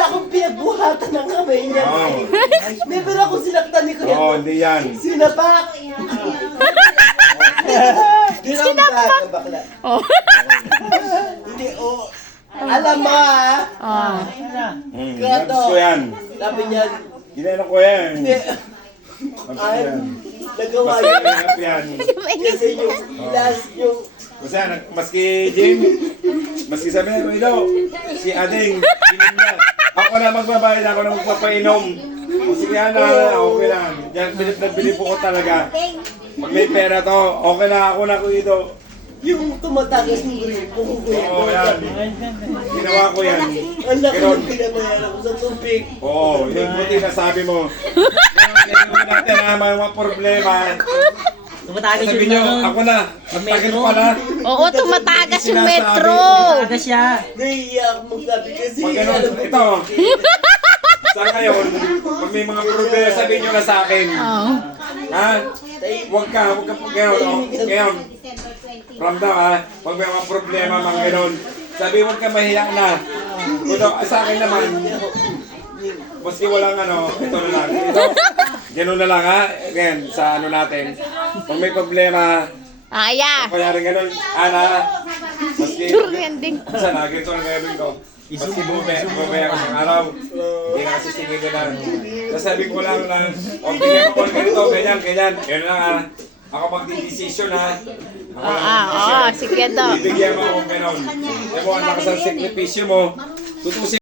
wala akong pinagbuhatan ng kamay niya. Never ako sinaktan ni Kuya. Oo, hindi yan. Sinapak! Sinapak! Bakla. Oh. Hindi, oh. Alam mo ha? Oh. Kato. Gusto yan. Sabi niya, Ginano ko yan. hindi. Gusto Ay, yan. nagawa Basta niya. hirap yan. Kasi yung last yung... Kasi maski Jim, maski sa Ruido, si Ading, inom niya. Ako na magbabayad, ako na magpapainom. O sige na, okay lang. Yan, bilip po ko talaga. Pag may pera to, okay na ako na Ruido. Yung tumatagas ng gripo ko kuya. Oo, yan. Ginawa ko yan. Ang laki Ganon. ng pinabayaran ko sa tubig. Oo, yun buti na sabi mo. Yan natin ha, mga problema. Tumatagas Sabi yung nyo, ano, ako na, tagal pa na. Oo, tumatagas yung metro. tumatagas siya. Naiiyak ako magsabi kasi Pag ganun, alam ko ito. Sa ngayon, pag may mga problema, sabihin nyo na sa akin. Oh. Ha? Huwag ka ngayon, ngayon. Ramdam ha, pag may mga problema, mga ganun. Sabi, huwag ka mahiya na. Pero sa akin naman, maski walang ano, ito na lang. Ito, ganun na lang ha. Again, sa ano natin. Pag may problema, Aya. kaya rin ganun, Ana, maski, Sure ending. sana, ganito lang gagawin ko. Maski bumaya ko ng araw, hindi na kasi sige ko lang. Sasabi ko lang na, o bigyan ko ng ganito, ganyan, ganyan. Ganyan lang ha. Ako magdidesisyon ha. Ako lang magdidesisyon. Sige daw. Bibigyan mo ako ganun. Kaya mo ang lakas ng sakripisyo mo, tutusin